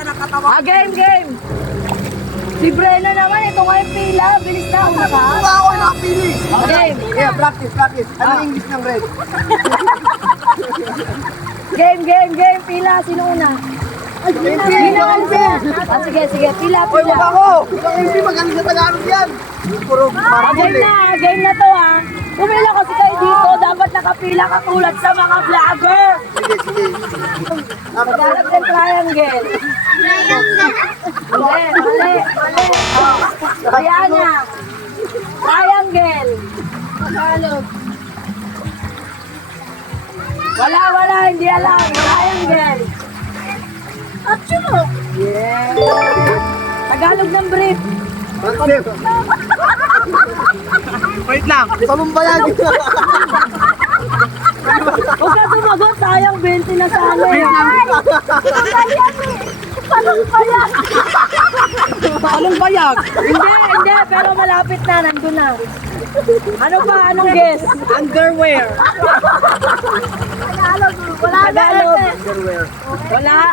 Game. Si Breno naman, ito nga yung pila. Bilis na ako naka. Ako nakapili. Game. Yeah, practice. Ano yung English ng red? Game. Pila. Sino una? Sige. Pila. Uy, wag ako. Hindi magaling sa Tagalog yan. Puro marabol eh. Game na to ha. Pumila kasi kayo dito. Dapat nakapila katulad sa mga vlogger. Sige. Maghanap ng triangle. Mali. Ayan na. Triangle. Tagalog. Wala, hindi alam. Triangle. Yeah. Tagalog ng brief. Wait lang. Talumbayag. Huwag ka sumagot. Sayang 20 na sa ano eh. Anong bayag? Hindi. Pero malapit na. Nandun na. Ano pa? Anong guess? Underwear. Tagalog. Wala.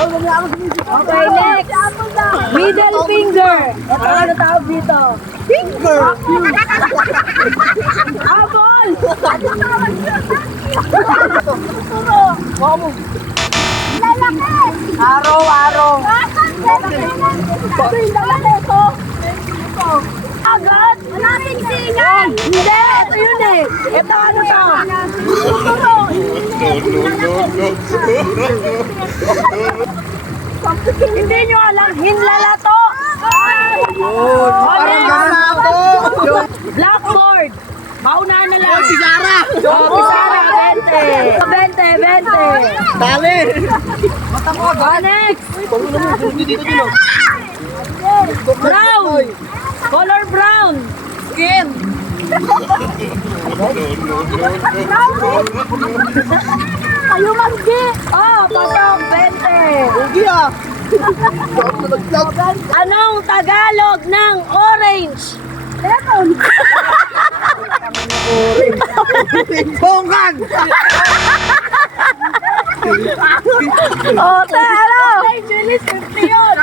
Okay, next. Middle finger. Ito, ano tawag dito? Finger. Apple! Araw. Agad? Maraming singal! Hindi! Ito yun eh! Ito ano to? Hindi nyo alam, hinlala to! Parang gano'n ako. Blackboard! Maunahan na lang! Sigara. Pisara, 20! Dali. Next! Brown! Color brown! Skin! Kayo magdi! Oh, patok, 20! Ugi ah. Anong Tagalog ng orange? Lemon! Bonggan. Ano? Bilis, 50 yun!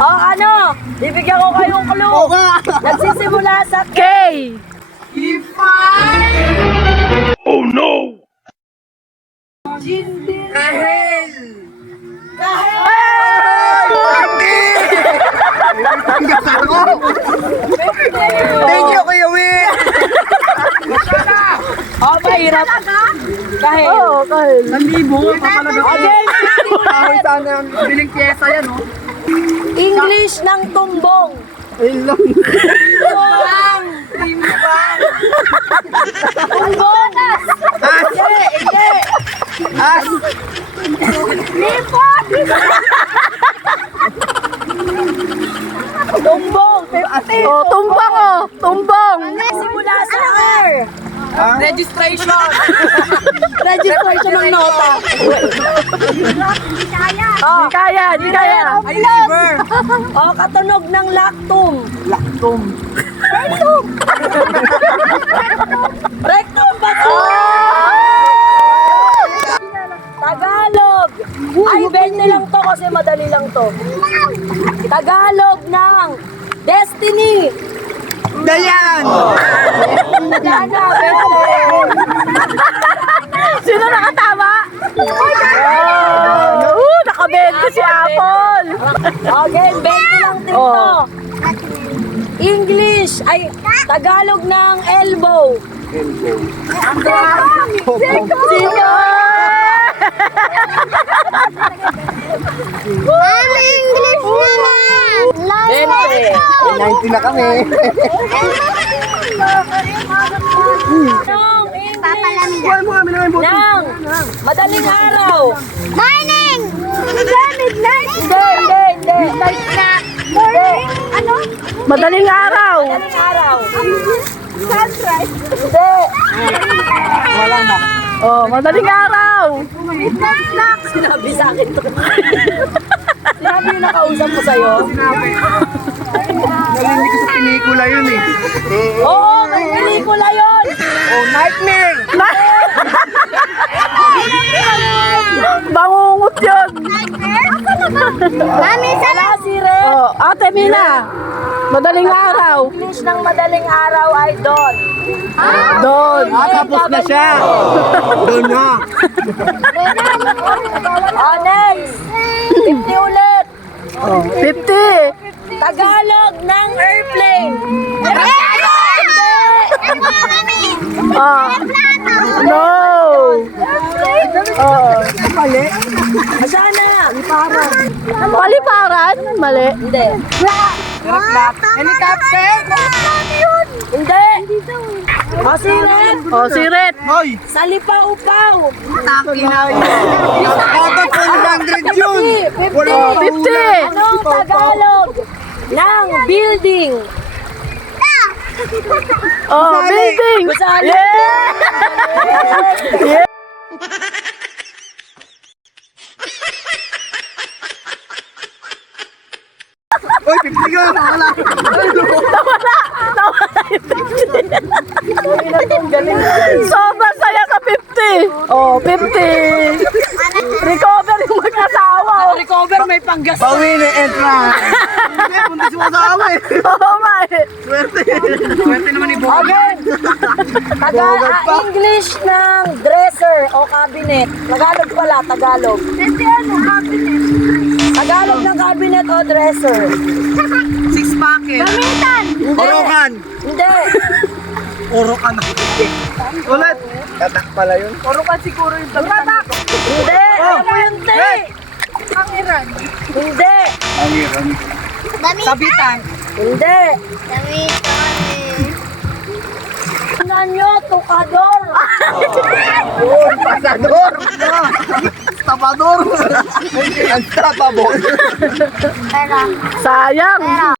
Ano? Bibigyan ko kayong clue! Bonga. Nagsisimula sa K! Oh no! Kahel. Thank you, Kuya Will. Oh, mahirap. Kahil. Oo, kahil. 1,000 papalaga ko. Okay. Kahoy sana ang biling pyesa yan, oh. English ng tumbong. Ayun lang. Tumbong. Tumbong. Hindi. As. Lipot. Tumbong. 50. Oh, tumbang oh, tumbong. Simula sa R. Registration. Registration ng nota. Di kaya. Ay, liver. O, katunog ng lactum. Laktom. Rectum ba to? Tagalog. Ay, 20 lang to kasi madali lang to. Tagalog ng destiny. Dayan. Diana, 20. Sino nakatama? Nakabenta si Apple. Okay, 20 lang din to. English, ay, Tagalog ng elbow. Sino? English naman! 90 na kami. Nang English Kuha mo kami ng buto. ng madaling araw. Morning! Midnight! Hindi. Morning! Ano? Madaling araw. Madaling araw. Sunrise! Hindi. Wala na. Oh, madaling araw. Midnight snack! Sinabi sa akin to. Sinabi yung nakausap mo sa'yo? Narinig ko sa pelikula yun eh. Oo, may pelikula yun. Oh, nightmare. Bangungot yun. Mami, Wala si Red. Oh, Ate Mina. Madaling araw. English ng madaling araw ay Don. Doon. Tapos na siya. Doon na. Oh, next. 50 ulit. Oh, 50. Tagalog ng airplane. Ah. No. Oh. Asana. Paliparan? Mali. Hindi. Helicopter. Hindi. O si Red. Oh, si Red. Hoy. Sa lipa-upaw. Dapat 100 yun. 50. Wala. 50. Anong Tagalog ng building? Oh, building. Gusali. Yeah. Hoy, 50 yun. Wala. Sobrang saya sa 50. Oh, 50. Recover yung mag-asawa. Oh. Recover may panggas. Bawi na entrance. Hindi, punta si Masawa eh. Oh, my. Swerte. Swerte naman ni Boga. Okay. English ng dresser o cabinet. Tagalog pala, Tagalog. Tagalog ng cabinet o dresser. Gamitan. Hindi. Orokan. Hindi. Orokan. Ulit. Tatak pala yun. Hindi. Ano mo yung te? Hindi. Pangiran. Gamitan. Hindi. Gamitan. Ano nyo? Tukador. Oh, pasador. Tapador. Ang tapabor. Pera. Sayang. Pera.